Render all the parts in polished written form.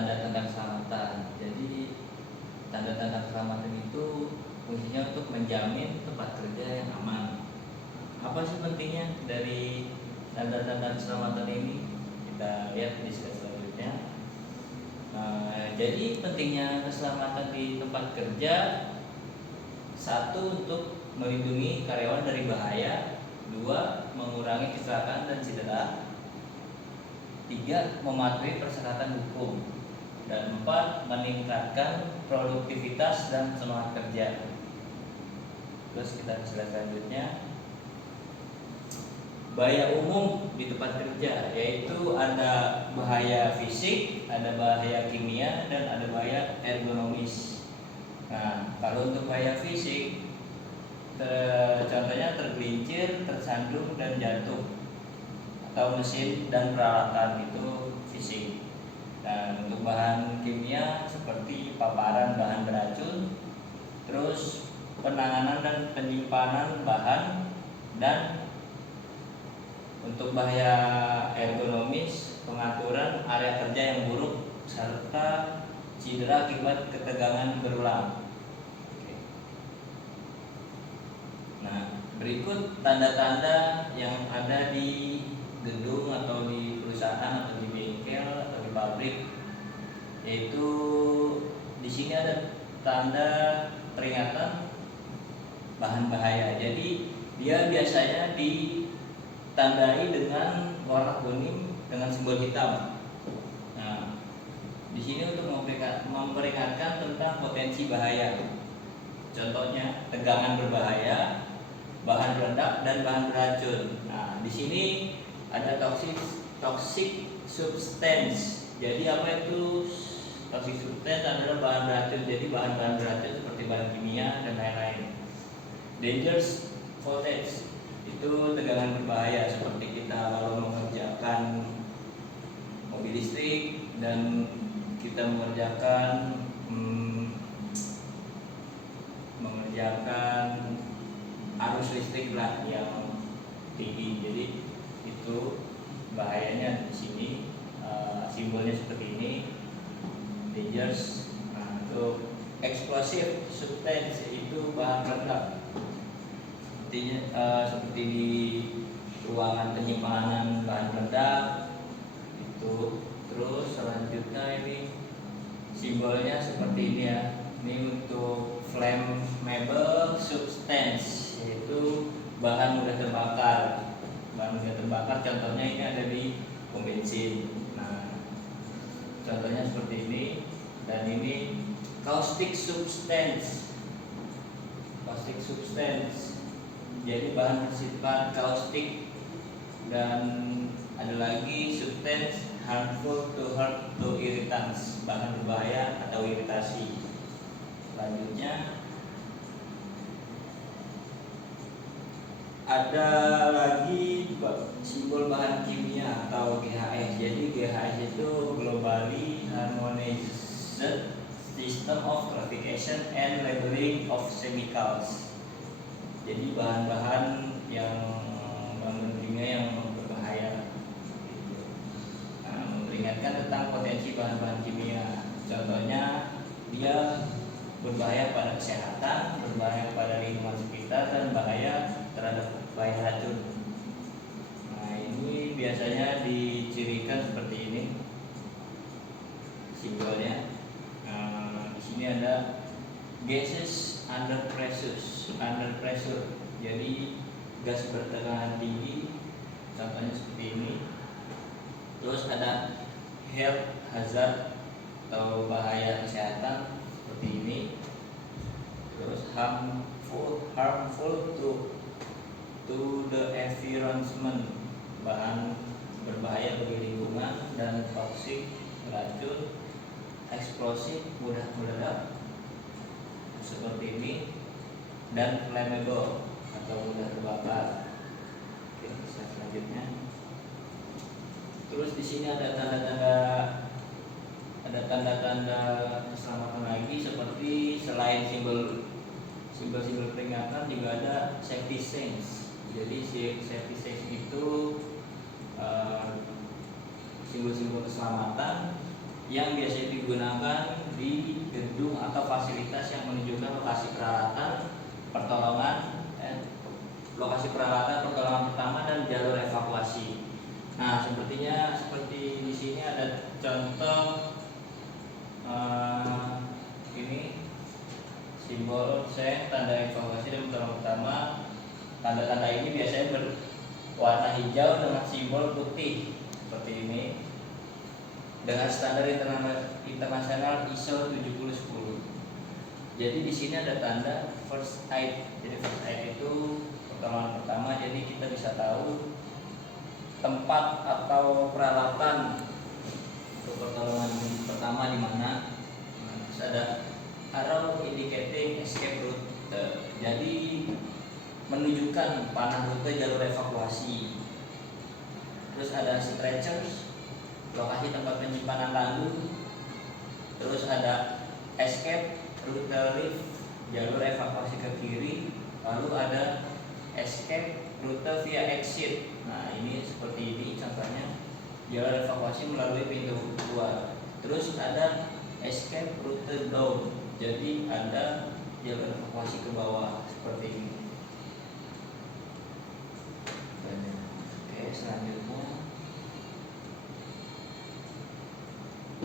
tanda-tanda keselamatan. Jadi tanda-tanda keselamatan itu fungsinya untuk menjamin tempat kerja yang aman. Apa sih pentingnya dari tanda-tanda keselamatan ini? Kita lihat di slide selanjutnya. Jadi pentingnya keselamatan di tempat kerja, satu, untuk melindungi karyawan dari bahaya, dua, mengurangi kecelakaan dan cedera, tiga, mematuhi persyaratan hukum, dan empat, meningkatkan produktivitas dan semangat kerja. Terus kita ke slide selanjutnya. Bahaya umum di tempat kerja, yaitu ada bahaya fisik, ada bahaya kimia, dan ada bahaya ergonomis. Nah, kalau untuk bahaya fisik, contohnya tergelincir, tersandung, dan jatuh, atau mesin dan peralatan, itu fisik. Dan untuk bahan kimia seperti paparan bahan beracun, terus penanganan dan penyimpanan bahan, dan untuk bahaya ergonomis, pengaturan area kerja yang buruk serta cedera akibat ketegangan berulang. Nah, berikut tanda-tanda yang ada di gedung atau di perusahaan atau di bengkel atau di pabrik, yaitu di sini ada tanda peringatan bahan bahaya. Jadi dia biasanya ditandai dengan warna kuning dengan simbol hitam. Nah, di sini untuk memperingatkan tentang potensi bahaya. Contohnya tegangan berbahaya, bahan peledak, dan bahan beracun. Nah, di sini ada toxic substance. Jadi apa itu toxic substance? Adalah bahan beracun. Jadi bahan-bahan beracun seperti bahan kimia dan lain-lain. Dangerous voltage, itu tegangan berbahaya, seperti kita kalau mengerjakan mobil listrik dan kita mengerjakan arus listrik lah yang tinggi. Jadi itu bahayanya di sini. Simbolnya seperti ini, dangerous. Nah, untuk explosive substance itu bahan peledak, seperti di ruangan penyimpanan bahan peledak itu. Terus selanjutnya ini simbolnya seperti ini ya. Ini untuk flammable substance, yaitu bahan mudah terbakar. Bahan mudah terbakar contohnya ini ada di pom bensin. Nah, contohnya seperti ini. Dan ini caustic substance. Caustic substance, jadi bahan bersifat kaustik. Dan ada lagi substance harmful to hurt to irritants, bahan berbahaya atau iritasi. Selanjutnya ada lagi simbol bahan kimia atau GHS. Jadi GHS itu Globally Harmonized System of Classification and Labeling of Chemicals. Jadi bahan-bahan yang kimia yang berbahaya. Nah, memperingatkan tentang potensi bahan-bahan kimia. Contohnya dia berbahaya pada kesehatan, berbahaya pada lingkungan sekitar, dan bahaya terhadap bahaya racun. Nah, ini biasanya dicirikan seperti ini simbolnya. Di sini ada gases under pressure. Jadi gas bertekanan tinggi, contohnya seperti ini. Terus ada health hazard atau bahaya kesehatan seperti ini. Terus harmful to the environment, bahan berbahaya bagi lingkungan, dan toxic, racun, eksplosif, mudah meledak seperti ini, dan flammable atau mudah terbakar. Oke, selanjutnya. Terus di sini ada tanda-tanda keselamatan lagi, seperti selain simbol-simbol peringatan juga ada safety signs. Jadi safety signs itu simbol-simbol keselamatan yang biasanya digunakan di gedung atau fasilitas yang menunjukkan lokasi peralatan pertolongan pertama dan jalur evakuasi. Nah, seperti di sini ada contoh ini simbol tanda evakuasi dan pertolongan pertama. Tanda-tanda ini biasanya berwarna hijau dengan simbol putih seperti ini dengan standar internasional ISO 7010. Jadi di sini ada tanda first aid. Jadi first aid itu pertolongan pertama. Jadi kita bisa tahu tempat atau peralatan untuk pertolongan pertama di mana. Terus ada arrow indicating escape route. Jadi menunjukkan panah rute jalur evakuasi. Terus ada stretchers, lokasi tempat penyimpanan landu. Terus ada escape rute lift, jalur evakuasi ke kiri. Lalu ada escape rute via exit. Nah, ini seperti ini contohnya, jalur evakuasi melalui pintu keluar. Terus ada escape rute down, jadi ada jalur evakuasi ke bawah seperti ini. Oke, selanjutnya.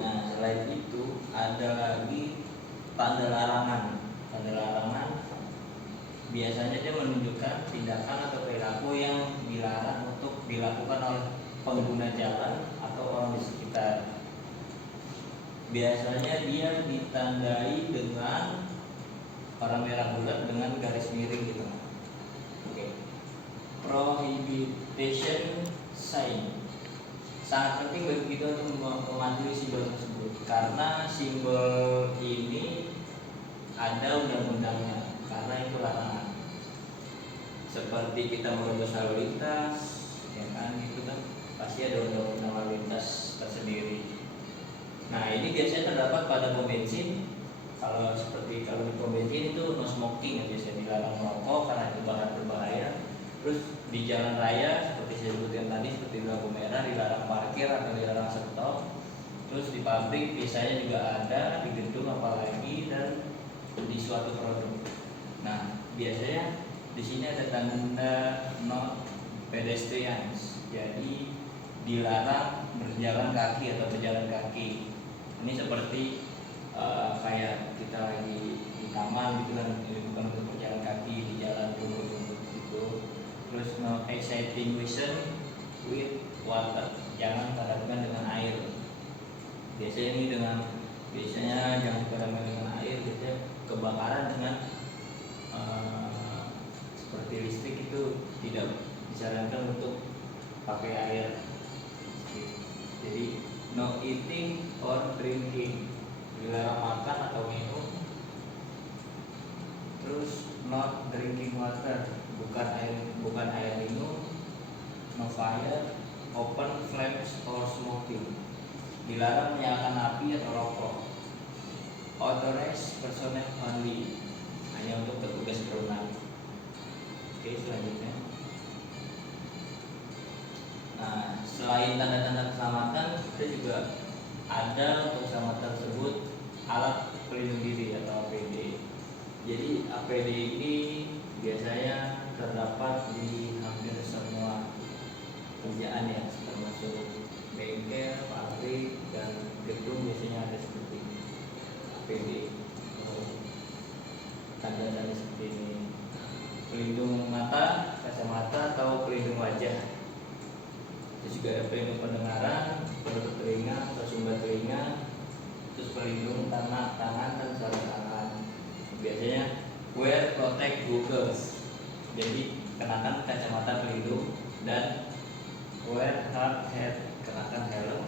Nah, selain itu ada lagi tanda larangan. Tanda larangan biasanya dia menunjukkan tindakan atau perilaku yang dilarang untuk dilakukan oleh pengguna jalan atau orang di sekitar. Biasanya dia ditandai dengan warna merah bulat dengan garis miring gitu. Oke. Prohibition sign sangat penting bagi kita untuk mematuhi simbol tersebut, karena simbol ini ada undang-undangnya, karena itu larangan. Seperti kita menerobos lalu lintas, ya kan, itu kan pasti ada undang-undang lalu lintas tersendiri. Nah, ini biasanya terdapat pada pom bensin. Kalau di pom bensin itu no smoking, ya, biasanya dilarang merokok karena itu bahan berbahaya. Terus di jalan raya seperti saya sebutkan tadi, seperti lampu merah, dilarang parkir atau dilarang stop. Terus di pabrik biasanya juga ada, di gedung apalagi, dan di suatu produk. Nah, biasanya di sini ada tanda not pedestrians, jadi dilarang berjalan kaki atau berjalan kaki. Ini seperti kayak kita lagi di taman gitu kan, ini bukan untuk berjalan kaki di jalan rumput-rumput gitu. Terus no extinguishing with water, jangan padamkan dengan air. Biasanya jangan padamkan dengan air, biasanya kebakaran dengan seperti listrik itu tidak disarankan untuk pakai air. Jadi no eating or drinking, dilarang makan atau minum. Terus not drinking water, bukan air minum. No fire, open flames or smoking, dilarang menyalakan api atau rokok. Authorized personnel only, hanya untuk petugas berwenang. Oke, selanjutnya. Nah, selain tanda-tanda keselamatan, kita juga ada untuk keselamatan tersebut alat pelindung diri atau APD. Jadi APD ini biasanya terdapat di hampir semua kerjaan ya, termasuk bengkel, pabrik, dan gedung biasanya ada seperti ini. APD, tanda-tanda seperti ini. Pelindung mata, kacamata, atau pelindung wajah. Terus juga ada pelindung pendengaran, penutup telinga atau sumber telinga. Terus pelindung tangan dan sarung tangan. Biasanya wear protect goggles, jadi kenakan kacamata pelindung, dan wear hard hat, kenakan helm.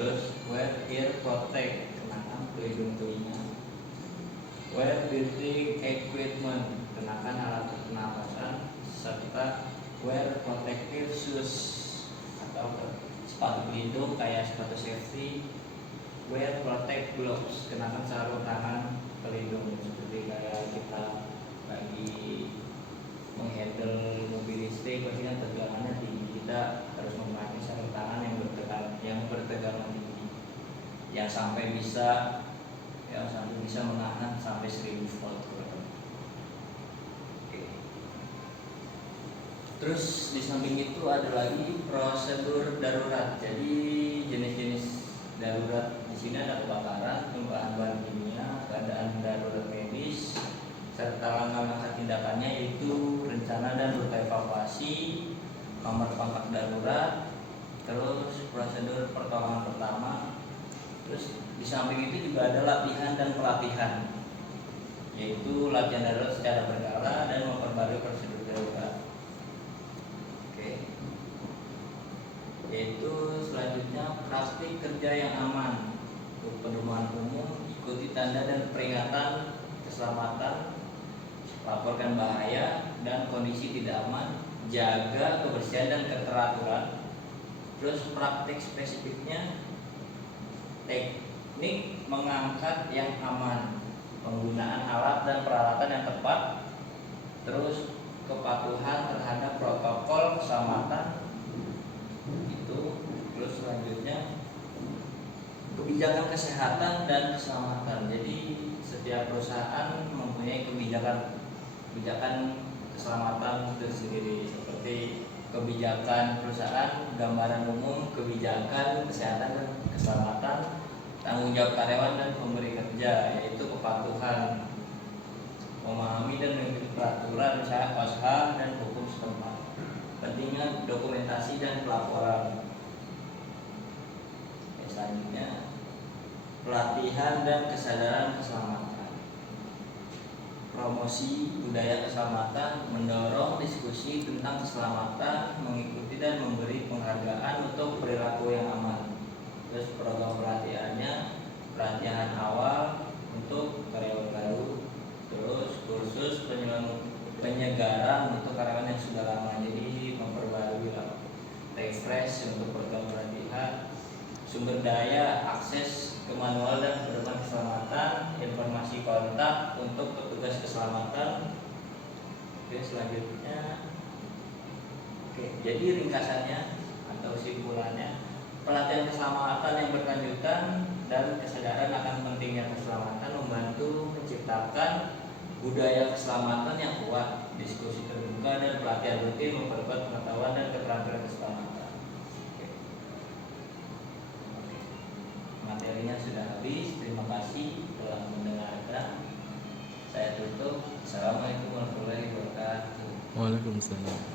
Terus wear ear protect, kenakan pelindung telinga. Wear breathing equipment, kenakan alat pernapasan, serta wear protective shoes atau sepatu pelindung kayak sepatu safety. Wear protect gloves, kenakan sarung tangan pelindung, seperti kayak kita lagi menghandle mobil listrik, pasti kan tegangannya tinggi, kita harus memakai sarung tangan yang bertegangan tinggi. sampai bisa menahan sampai 1000 volt. Oke. Terus di samping itu ada lagi prosedur darurat. Jadi jenis-jenis darurat di sini ada kebakaran, tumpahan bahan kimia, keadaan darurat medis, serta langkah-langkah tindakannya yaitu rencana dan rute evakuasi, nomor kontak darurat, terus prosedur pertolongan pertama. Terus di samping itu juga ada latihan dan pelatihan, yaitu latihan darurat secara berkala dan memperbarui prosedur darurat. Oke. Yaitu selanjutnya praktik kerja yang aman. Untuk pedoman umum, ikuti tanda dan peringatan keselamatan, laporkan bahaya dan kondisi tidak aman, jaga kebersihan dan keteraturan. Terus praktik spesifiknya, teknik mengangkat yang aman, penggunaan alat dan peralatan yang tepat, terus kepatuhan terhadap protokol keselamatan itu. Terus selanjutnya kebijakan kesehatan dan keselamatan. Jadi setiap perusahaan mempunyai kebijakan keselamatan tersendiri, seperti kebijakan perusahaan, gambaran umum, kebijakan kesehatan dan keselamatan, tanggung jawab karyawan dan pemberi kerja, yaitu kepatuhan, memahami dan mengikuti peraturan usaha dan hukum setempat, pentingnya dokumentasi dan pelaporan. Selanjutnya pelatihan dan kesadaran keselamatan, promosi budaya keselamatan, mendorong diskusi tentang keselamatan, mengikuti dan memberi penghargaan untuk perilaku yang aman. Terus program pelatihannya, pelatihan awal untuk karyawan baru, terus kursus penyegaran untuk karyawan yang sudah lama, jadi memperbarui refresh untuk program pelatihan, sumber daya, akses ke manual dan pedoman keselamatan, informasi kontak untuk petugas keselamatan. Oke, selanjutnya. Jadi ringkasannya atau simpulannya, pelatihan keselamatan yang berkelanjutan dan kesadaran akan pentingnya keselamatan membantu menciptakan budaya keselamatan yang kuat, diskusi terbuka dan pelatihan rutin memperkuat pengetahuan dan keterampilan keselamatan. Materinya sudah habis. Terima kasih telah mendengarkan. Saya tutup. Assalamualaikum warahmatullahi wabarakatuh. Waalaikumsalam.